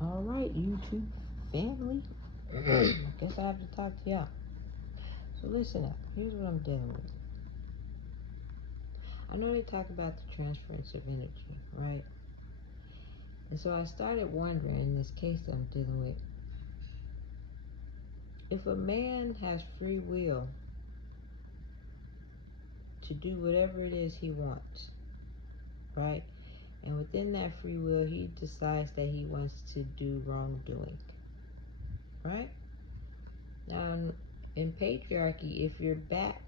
All right, YouTube family. I guess I have to talk to y'all. So listen up. Here's what I'm dealing with. I know they talk about the transference of energy, right? And so I started wondering in this case that I'm dealing with, if a man has free will to do whatever it is he wants, right? And within that free will, he decides that he wants to do wrongdoing, right? Now, in patriarchy, if you're backed,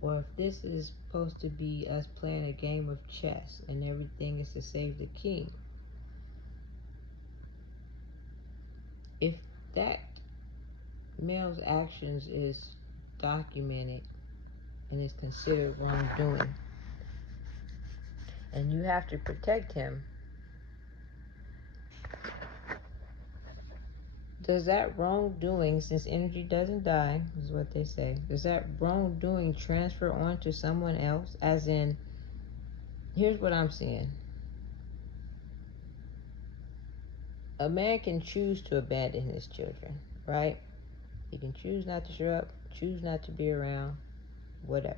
or if this is supposed to be us playing a game of chess and everything is to save the king, if that male's actions is documented and is considered wrongdoing, and you have to protect him, does that wrongdoing, since energy doesn't die, is what they say, does that wrongdoing transfer on to someone else? As in, here's what I'm seeing. A man can choose to abandon his children, right? He can choose not to show up, choose not to be around, whatever.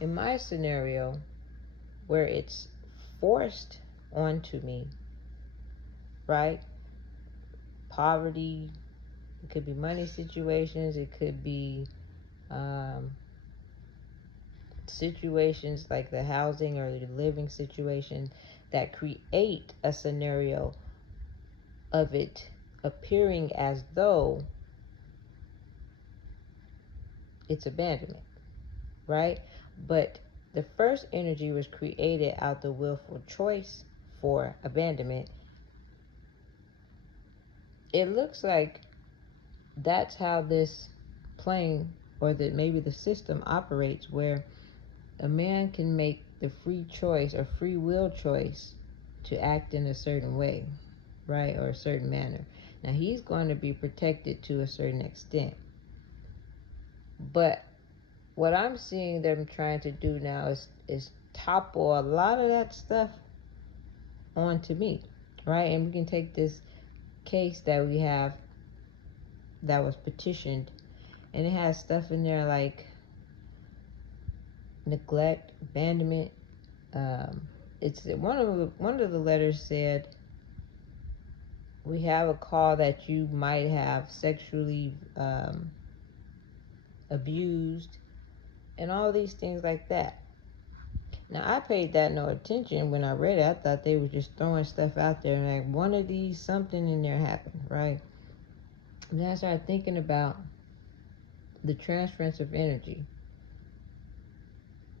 In my scenario, where it's forced onto me, right? Poverty, it could be money situations, it could be situations like the housing or the living situation that create a scenario of it appearing as though it's abandonment, right? But the first energy was created out the willful choice for abandonment. It looks like that's how this plane, or that maybe the system operates, where a man can make the free choice or free will choice to act in a certain way, right, or a certain manner. Now he's going to be protected to a certain extent, but what I'm seeing them trying to do now is topple a lot of that stuff onto me, right? And we can take this case that we have that was petitioned, and it has stuff in there like neglect, abandonment. It's one of the letters said, we have a call that you might have sexually abused, and all these things like that. Now, I paid that no attention when I read it. I thought they were just throwing stuff out there, and like one of these, something in there happened, right? And then I started thinking about the transference of energy.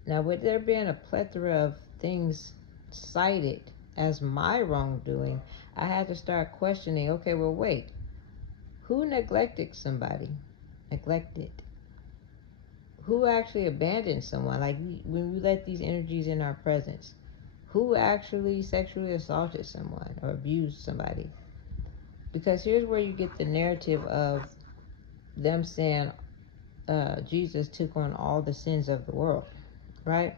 Now, with there being a plethora of things cited as my wrongdoing, I had to start questioning, okay, well, wait, who neglected somebody? Neglected. Who actually abandoned someone? Like, when we let these energies in our presence, who actually sexually assaulted someone or abused somebody? Because here's where you get the narrative of them saying Jesus took on all the sins of the world, right?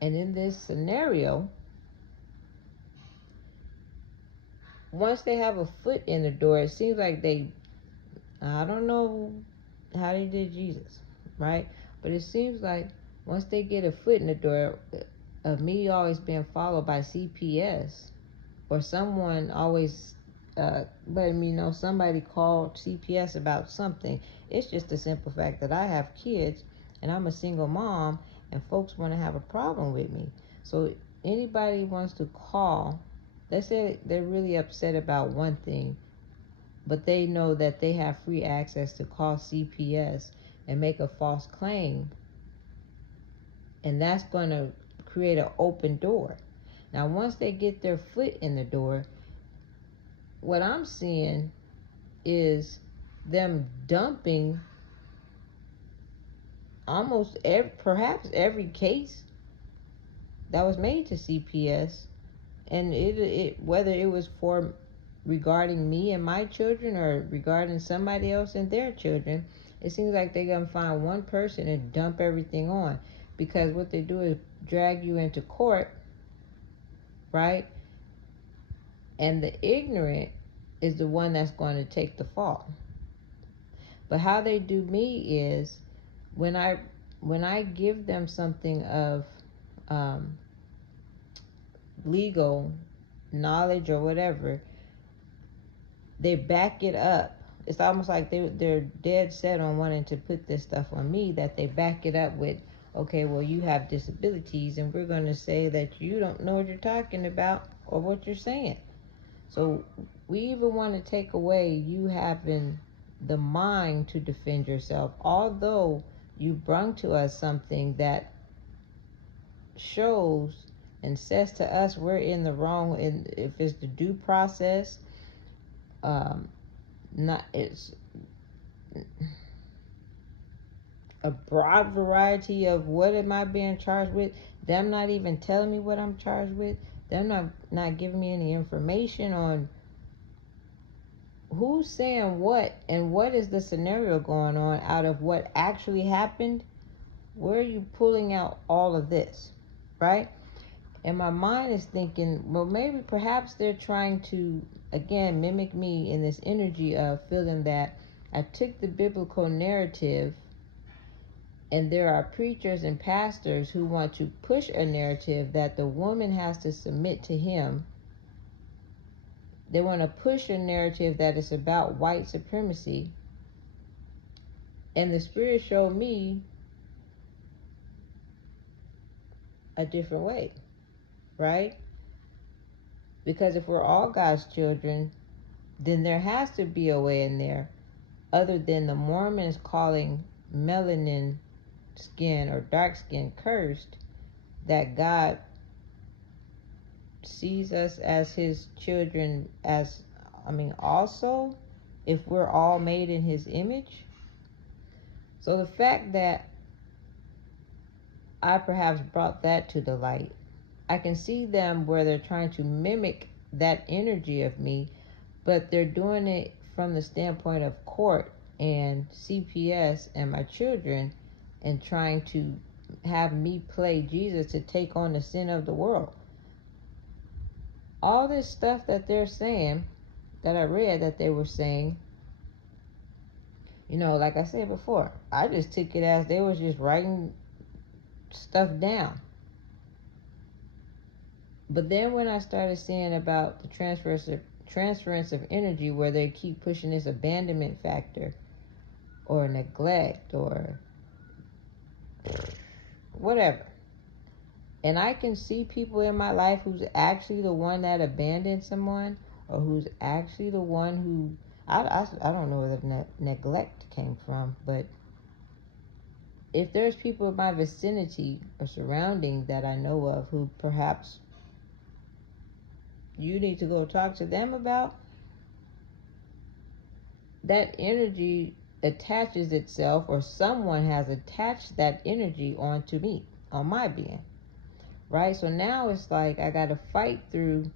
And in this scenario, once they have a foot in the door, it seems like I don't know how they did Jesus, right? But it seems like once they get a foot in the door, of me always being followed by CPS, or someone always letting me know somebody called CPS about something. It's just the simple fact that I have kids and I'm a single mom, and folks want to have a problem with me. So anybody wants to call, let's say they're really upset about one thing, but they know that they have free access to call CPS and make a false claim, and that's going to create an open door. Now, once they get their foot in the door, what I'm seeing is them dumping perhaps every case that was made to CPS, and it whether it was for regarding me and my children or regarding somebody else and their children, it seems like they're gonna find one person and dump everything on, because what they do is drag you into court, right? And the ignorant is the one that's going to take the fall. But how they do me is when I give them something of legal knowledge or whatever, they back it up. It's almost like they're dead set on wanting to put this stuff on me, that they back it up with, okay, well, you have disabilities, and we're going to say that you don't know what you're talking about or what you're saying. So we even want to take away you having the mind to defend yourself, although you brung to us something that shows and says to us we're in the wrong. And if it's the due process, not it's a broad variety of what am I being charged with. Them not even telling me what I'm charged with. Them not giving me any information on who's saying what and what is the scenario going on out of what actually happened. Where are you pulling out all of this, right? And my mind is thinking, well, maybe perhaps they're trying to, again, mimic me in this energy of feeling that I took the biblical narrative, and there are preachers and pastors who want to push a narrative that the woman has to submit to him. They want to push a narrative that is about white supremacy. And the Spirit showed me a different way, right? Because if we're all God's children, then there has to be a way in there other than the Mormons calling melanin skin or dark skin cursed, that God sees us as his children also, if we're all made in his image. So the fact that I perhaps brought that to the light, I can see them where they're trying to mimic that energy of me, but they're doing it from the standpoint of court and CPS and my children, and trying to have me play Jesus to take on the sin of the world. All this stuff that they're saying, that I read that they were saying, like I said before, I just took it as they was just writing stuff down. But then when I started seeing about the transference of energy, where they keep pushing this abandonment factor or neglect or whatever, and I can see people in my life who's actually the one that abandoned someone, or who's actually the one who, I don't know where the neglect came from, but if there's people in my vicinity or surrounding that I know of who perhaps you need to go talk to them about, that energy attaches itself, or someone has attached that energy onto me, on my being, right? So now it's like I got to fight through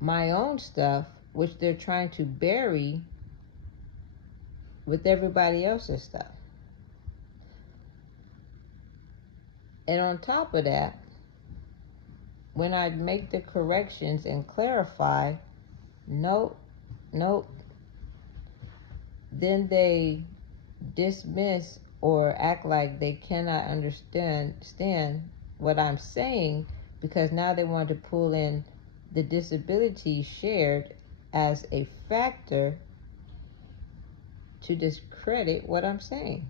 my own stuff, which they're trying to bury with everybody else's stuff. And on top of that, when I make the corrections and clarify, nope, then they dismiss or act like they cannot understand what I'm saying, because now they want to pull in the disability shared as a factor to discredit what I'm saying.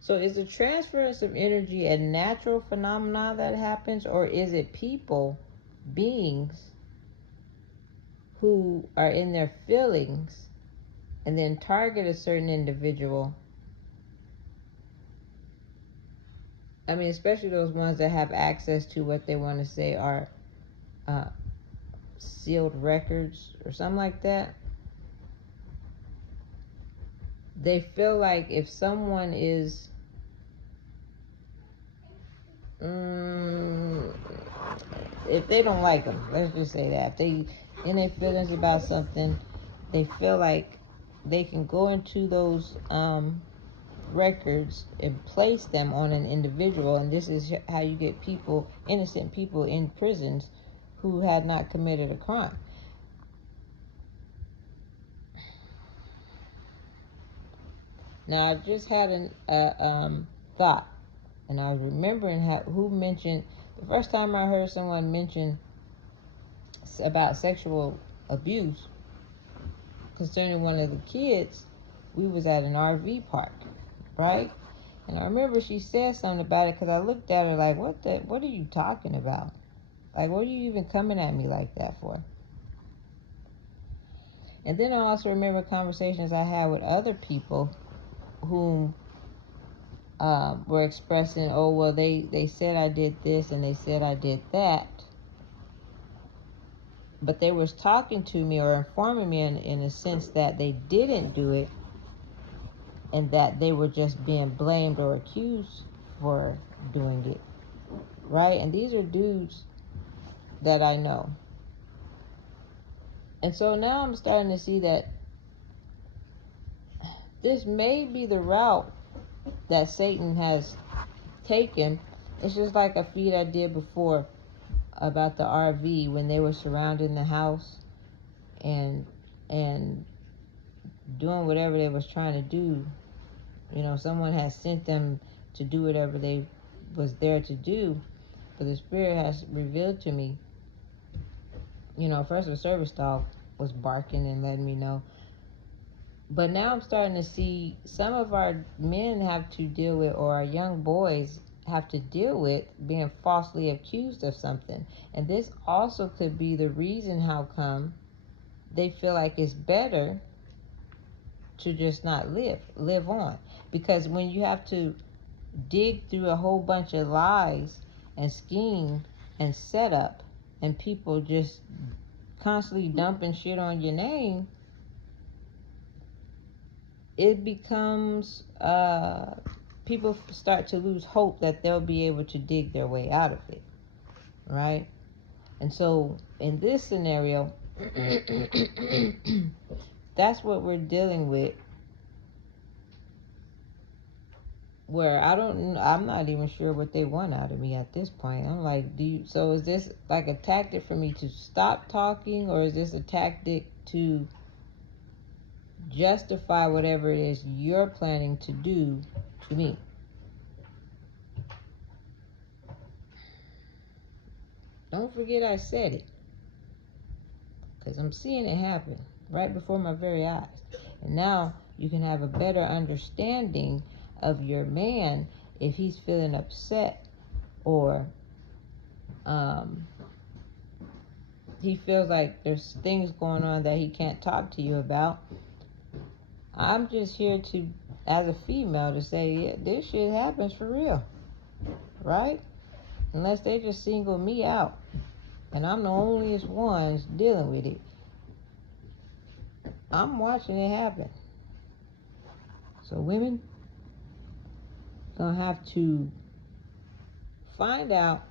So is the transference of energy a natural phenomenon that happens, or is it people, beings, who are in their feelings and then target a certain individual? I mean, especially those ones that have access to what they want to say are sealed records or something like that. They feel like if someone is if they don't like them, let's just say that, if they in their feelings about something, they feel like they can go into those records and place them on an individual, and this is how you get people, innocent people, in prisons who had not committed a crime. Now, I just had a thought, and I was remembering who mentioned, the first time I heard someone mention about sexual abuse concerning one of the kids. We was at an RV park, right? And I remember she said something about it, because I looked at her like, what are you talking about? Like, what are you even coming at me like that for? And then I also remember conversations I had with other people who were expressing, oh, well, they said I did this and they said I did that. But they was talking to me or informing me in a sense that they didn't do it, and that they were just being blamed or accused for doing it, right? And these are dudes that I know. And so now I'm starting to see that this may be the route that Satan has taken. It's just like a feed I did before about the RV, when they were surrounding the house and doing whatever they was trying to do. You know, someone has sent them to do whatever they was there to do, but the Spirit has revealed to me, you know, first the service dog was barking and letting me know. But now I'm starting to see some of our men have to deal with, or our young boys have to deal with, being falsely accused of something. And this also could be the reason how come they feel like it's better to just not live on. Because when you have to dig through a whole bunch of lies and scheme and setup, and people just constantly dumping shit on your name, it becomes people start to lose hope that they'll be able to dig their way out of it, right? And so in this scenario, that's what we're dealing with, where I'm not even sure what they want out of me at this point. I'm like, so is this like a tactic for me to stop talking, or is this a tactic to justify whatever it is you're planning to do to me? Don't forget I said it, because I'm seeing it happen right before my very eyes. And now you can have a better understanding of your man if he's feeling upset, or he feels like there's things going on that he can't talk to you about. I'm just here to, as a female, to say, yeah, this shit happens for real, right? Unless they just single me out and I'm the onlyest ones dealing with it. I'm watching it happen. So women gonna have to find out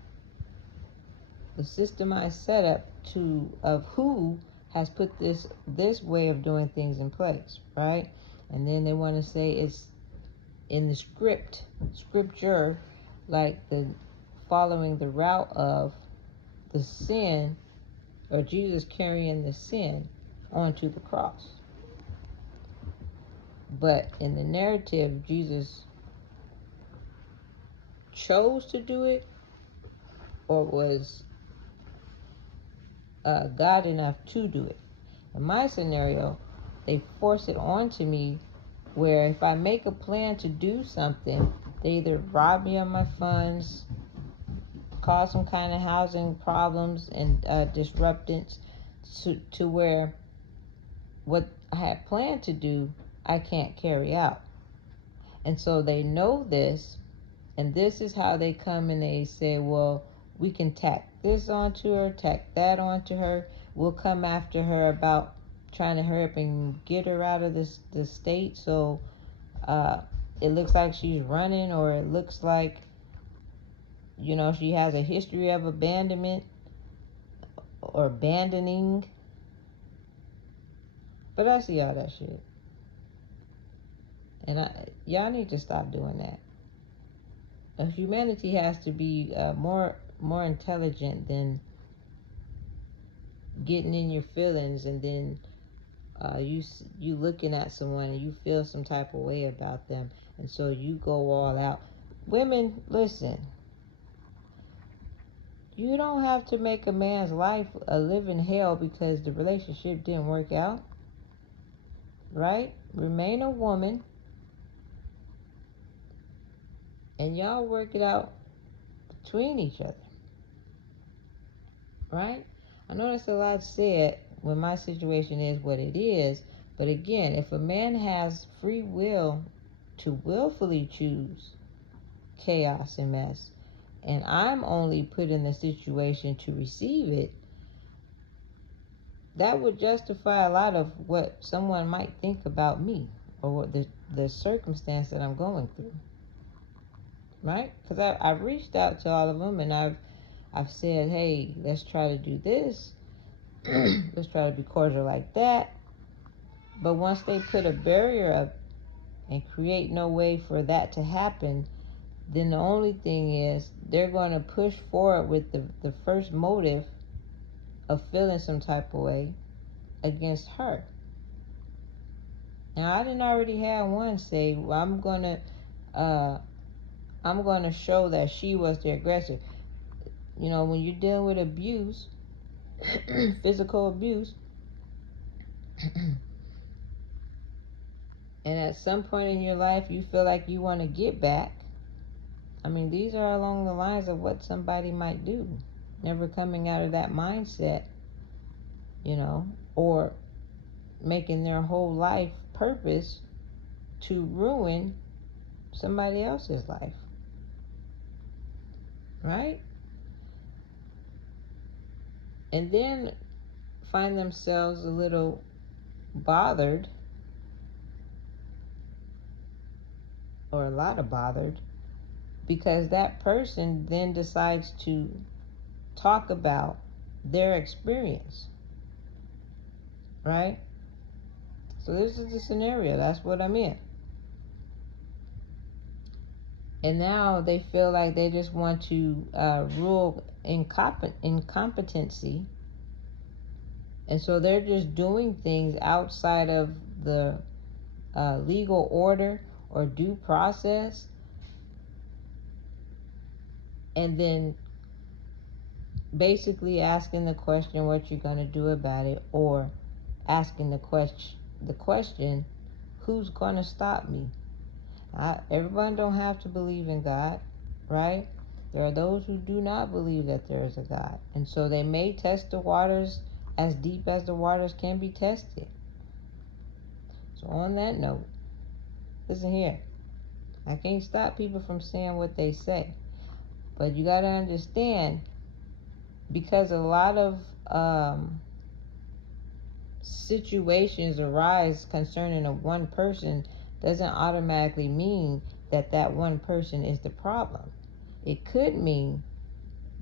the systemized setup of who has put this way of doing things in place, right? And then they want to say it's in the scripture, like the following the route of the sin, or Jesus carrying the sin onto the cross. But in the narrative, Jesus chose to do it, or was God enough to do it. In my scenario, they force it onto me, where if I make a plan to do something, they either rob me of my funds, cause some kind of housing problems and disruptance, to where what I had planned to do, I can't carry out. And so they know this, and this is how they come and they say, well, we can tack this onto her, tack that onto her. We'll come after her about trying to hurry up and get her out of the state. So it looks like she's running, or it looks like, you know, she has a history of abandonment or abandoning. But I see all that shit. And y'all need to stop doing that. Humanity has to be more intelligent than getting in your feelings, and then you looking at someone and you feel some type of way about them, and so you go all out. Women, listen. You don't have to make a man's life a living hell because the relationship didn't work out, right? Remain a woman, and y'all work it out between each other, right? I know that's a lot said when my situation is what it is, but again, if a man has free will to willfully choose chaos and mess, and I'm only put in the situation to receive it, that would justify a lot of what someone might think about me, or what the circumstance that I'm going through, right? Because I've reached out to all of them, and I've said, hey, let's try to do this. Let's try to be cordial like that. But once they put a barrier up and create no way for that to happen, then the only thing is they're going to push forward with the first motive of feeling some type of way against her. Now, I didn't already have one say, well, I'm gonna show that she was the aggressor. You know, when you're dealing with abuse, physical abuse, and at some point in your life you feel like you want to get back, I mean, these are along the lines of what somebody might do. Never coming out of that mindset, or making their whole life purpose to ruin somebody else's life, right? And then find themselves a little bothered, or a lot of bothered, because that person then decides to talk about their experience, right? So this is the scenario. That's what I'm in. And now they feel like they just want to rule incompetency. And so they're just doing things outside of the legal order or due process. And then basically asking the question what you're going to do about it, or asking the question, who's going to stop me? Everyone don't have to believe in God, right? There are those who do not believe that there is a God, and so they may test the waters as deep as the waters can be tested. So on that note, listen here, I can't stop people from saying what they say, but you got to understand, because a lot of situations arise concerning a one person, doesn't automatically mean that that one person is the problem. It could mean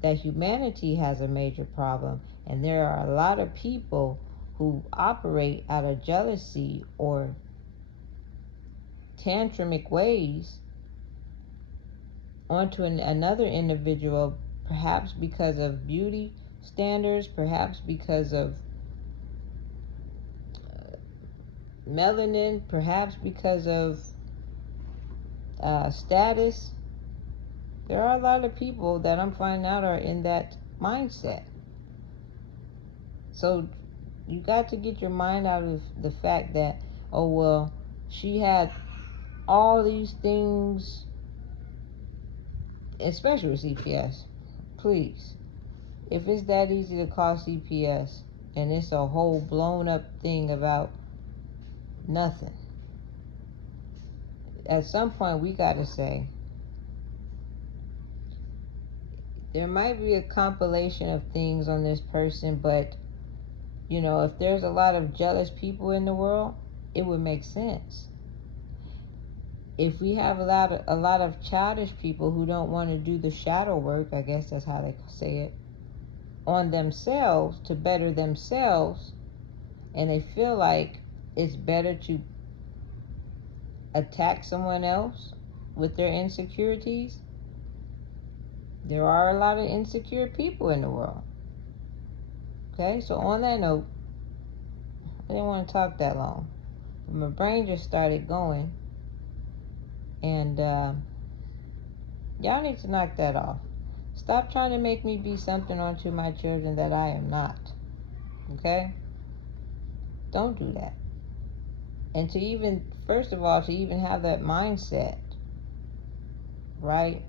that humanity has a major problem, and there are a lot of people who operate out of jealousy or tantrumic ways onto another individual, perhaps because of beauty standards, perhaps because of melanin, perhaps because of status. There are a lot of people that I'm finding out are in that mindset. So you got to get your mind out of the fact that, oh, well, she had all these things, especially with CPS. Please, if it's that easy to call CPS and it's a whole blown up thing about nothing, at some point we got to say, there might be a compilation of things on this person, but if there's a lot of jealous people in the world, it would make sense. If we have a lot of childish people who don't want to do the shadow work, I guess that's how they say it, on themselves to better themselves, and they feel like it's better to attack someone else with their insecurities. There are a lot of insecure people in the world. Okay, so on that note, I didn't want to talk that long. My brain just started going, and y'all need to knock that off. Stop trying to make me be something onto my children that I am not. Okay? Don't do that. And to even, first of all, to even have that mindset, right,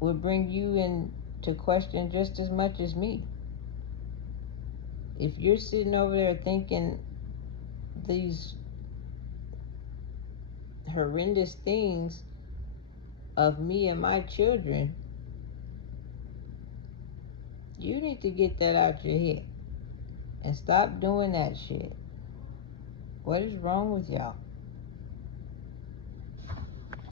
would bring you into question just as much as me. If you're sitting over there thinking these horrendous things of me and my children, you need to get that out your head and stop doing that shit. What is wrong with y'all?